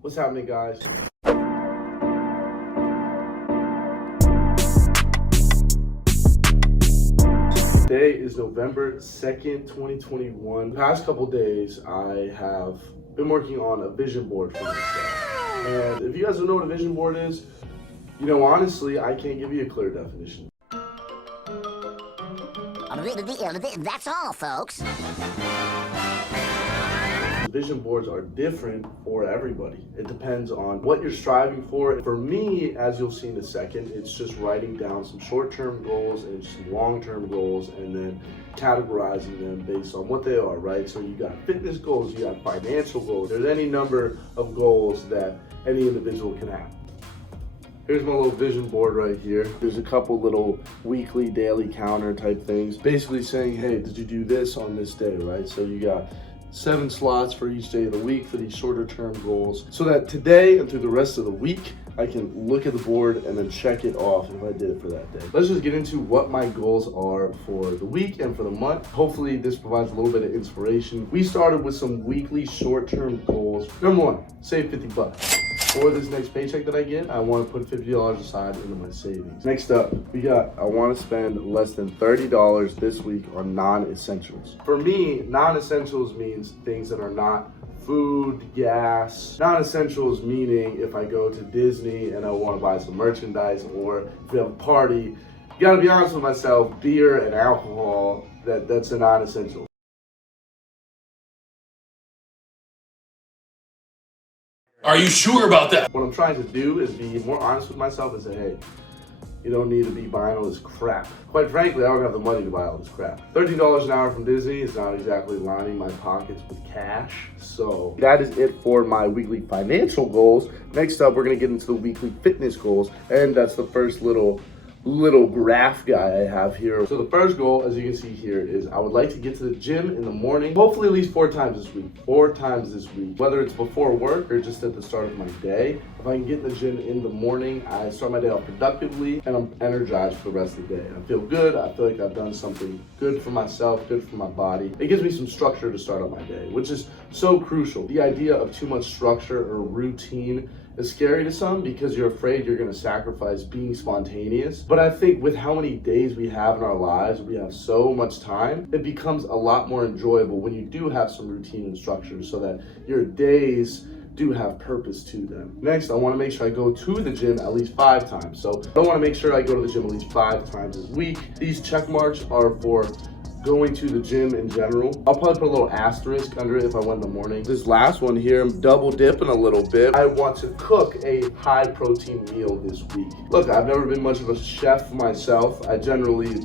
What's happening, guys? Today is November 2nd, 2021. The past couple days, I have been working on a vision board for myself. And if you guys don't know what a vision board is, honestly, I can't give you a clear definition. That's all, folks. Vision boards are different for everybody. It depends on what you're striving for. For me, as you'll see in a second, it's just writing down some short-term goals and some long-term goals and then categorizing them based on what they are, right? So you got fitness goals, you got financial goals. There's any number of goals that any individual can have. Here's my little vision board right here. There's a couple little weekly, daily counter type things, basically saying, hey, did you do this on this day, right? So you got 7 slots for each day of the week for these shorter term goals, so that today and through the rest of the week, I can look at the board and then check it off if I did it for that day. Let's just get into what my goals are for the week and for the month. Hopefully this provides a little bit of inspiration. We started with some weekly short-term goals. Number 1, save 50 bucks. For this next paycheck that I get, I want to put $50 aside into my savings. Next up, I want to spend less than $30 this week on non-essentials. For me, non-essentials means things that are not food, gas. Non-essentials meaning if I go to Disney and I want to buy some merchandise, or if we have a party, you gotta be honest with myself, beer and alcohol, that's a non-essential. Are you sure about that? What I'm trying to do is be more honest with myself and say, hey, you don't need to be buying all this crap. Quite frankly, I don't have the money to buy all this crap. $30 an hour from Disney is not exactly lining my pockets with cash. So that is it for my weekly financial goals. Next up, we're gonna get into the weekly fitness goals. And that's the first little graph guy I have here. So the first goal, as you can see here, is I would like to get to the gym in the morning, hopefully at least 4 times this week. 4 times this week, whether it's before work or just at the start of my day. If I can get in the gym in the morning, I start my day off productively and I'm energized for the rest of the day. I feel good. I feel like I've done something good for myself, good for my body. It gives me some structure to start out my day, which is so crucial. The idea of too much structure or routine is scary to some because you're afraid you're going to sacrifice being spontaneous. But I think with how many days we have in our lives, we have so much time, it becomes a lot more enjoyable when you do have some routine and structure so that your days do have purpose to them. Next, I want to make sure I go to the gym at least 5 times. So I want to make sure I go to the gym at least 5 times a week. These check marks are for going to the gym in general. I'll probably put a little asterisk under it if I went in the morning. This last one here, I'm double dipping a little bit. I want to cook a high protein meal this week. Look, I've never been much of a chef myself. I generally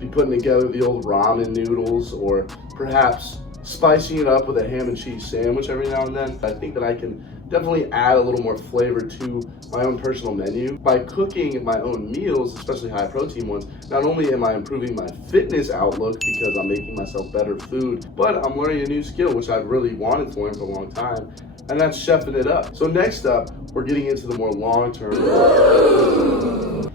be putting together the old ramen noodles or perhaps spicing it up with a ham and cheese sandwich every now and then. I think that I can definitely add a little more flavor to my own personal menu. By cooking my own meals, especially high protein ones, not only am I improving my fitness outlook because I'm making myself better food, but I'm learning a new skill, which I've really wanted to learn for a long time, and that's chefing it up. So next up, we're getting into the more long-term goals.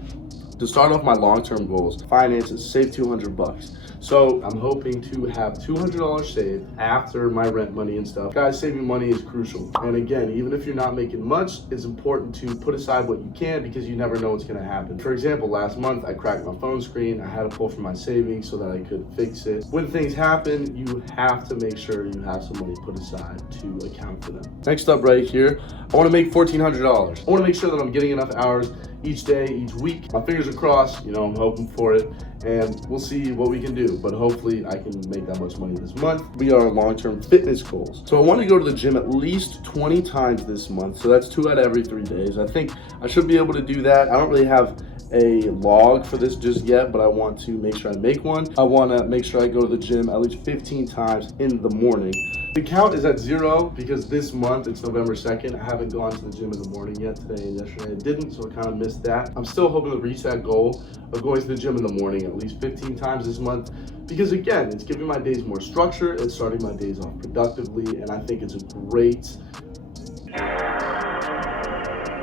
To start off my long-term goals, finances, save 200 bucks. So I'm hoping to have $200 saved after my rent money and stuff. Guys, saving money is crucial. And again, even if you're not making much, it's important to put aside what you can because you never know what's gonna happen. For example, last month I cracked my phone screen. I had to pull from my savings so that I could fix it. When things happen, you have to make sure you have some money put aside to account for them. Next up right here, I wanna make $1,400. I wanna make sure that I'm getting enough hours each day, each week. My fingers are crossed, I'm hoping for it, and we'll see what we can do, but hopefully I can make that much money this month. We are on long-term fitness goals. So I want to go to the gym at least 20 times this month, so that's 2 out of every 3 days. I think I should be able to do that. I don't really have a log for this just yet, but I want to make sure I make one. I want to make sure I go to the gym at least 15 times in the morning. The count is at 0 because this month, it's November 2nd. I haven't gone to the gym in the morning yet. Today and yesterday I didn't, so I kind of missed that. I'm still hoping to reach that goal of going to the gym in the morning at least 15 times this month because again, it's giving my days more structure, it's starting my days off productively, and I think it's a great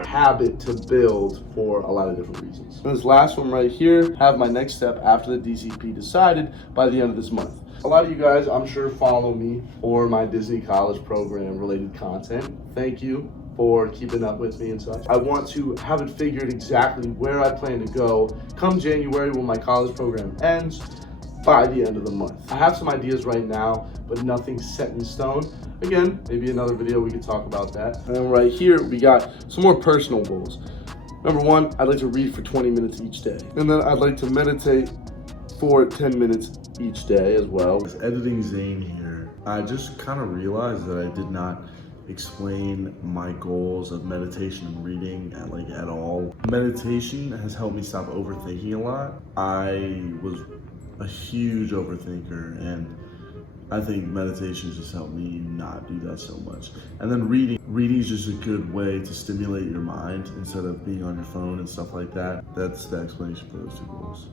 habit to build for a lot of different reasons. And this last one right here, have my next step after the DCP decided by the end of this month. A lot of you guys, I'm sure, follow me for my Disney College program related content. Thank you for keeping up with me and such. I want to have it figured exactly where I plan to go come January when my college program ends by the end of the month. I have some ideas right now, but nothing's set in stone. Again, maybe another video we could talk about that. And then right here, we got some more personal goals. Number one, I'd like to read for 20 minutes each day. And then I'd like to meditate for 10 minutes each day as well. Editing Zane here, I just kind of realized that I did not explain my goals of meditation and reading at all. Meditation has helped me stop overthinking a lot. I was a huge overthinker, and I think meditation just helped me not do that so much. And then reading is just a good way to stimulate your mind instead of being on your phone and stuff like that. That's the explanation for those two goals.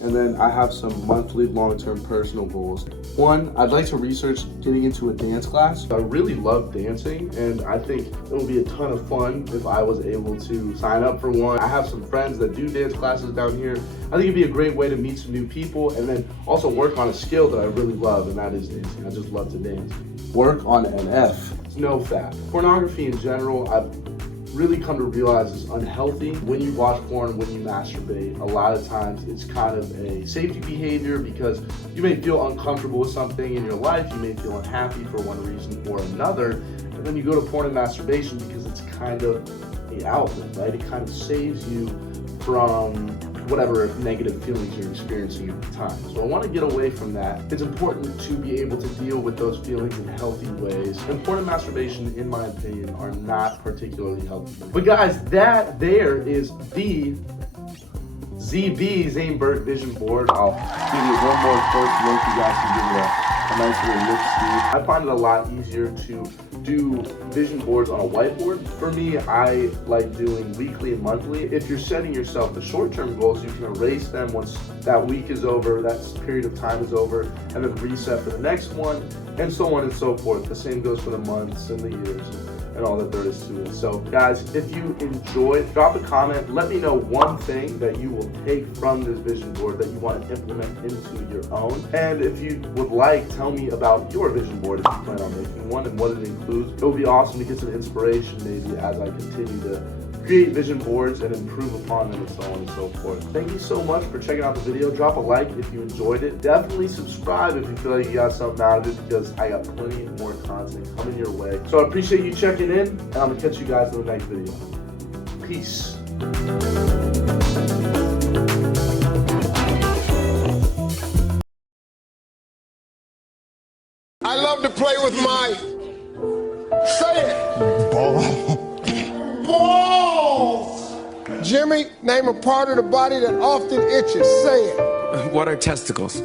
And then I have some monthly long-term personal goals. One, I'd like to research getting into a dance class. I really love dancing, and I think it would be a ton of fun if I was able to sign up for one. I have some friends that do dance classes down here. I think it'd be a great way to meet some new people and then also work on a skill that I really love, and that is dancing. I just love to dance. Work on an F. No fap. Pornography in general, I've really come to realize is unhealthy. When you watch porn, when you masturbate, a lot of times it's kind of a safety behavior because you may feel uncomfortable with something in your life, you may feel unhappy for one reason or another, and then you go to porn and masturbation because it's kind of the outlet, right? It kind of saves you from whatever negative feelings you're experiencing at the time. So I want to get away from that. It's important to be able to deal with those feelings in healthy ways. And porn and masturbation, in my opinion, are not particularly healthy. But guys, that there is the ZB, Zane Burke Vision Board. I'll give you one more close look. You guys can give it a nice little look-see. I find it a lot easier to do vision boards on a whiteboard. For me, I like doing weekly and monthly. If you're setting yourself the short-term goals, you can erase them once that week is over, that period of time is over, and then reset for the next one, and so on and so forth. The same goes for the months and the years and all that there is to it. So guys, if you enjoyed, drop a comment. Let me know one thing that you will take from this vision board that you want to implement into your own. And if you would like, tell me about your vision board if you plan on making one and what it includes. It would be awesome to get some inspiration maybe as I continue to create vision boards and improve upon them and so on and so forth. Thank you so much for checking out the video. Drop a like if you enjoyed it. Definitely subscribe if you feel like you got something out of it because I got plenty more content coming your way. So I appreciate you checking in, and I'm gonna catch you guys in the next video. Peace. I love to play with my, say it, balls. Jimmy, name a part of the body that often itches. Say it. What are testicles?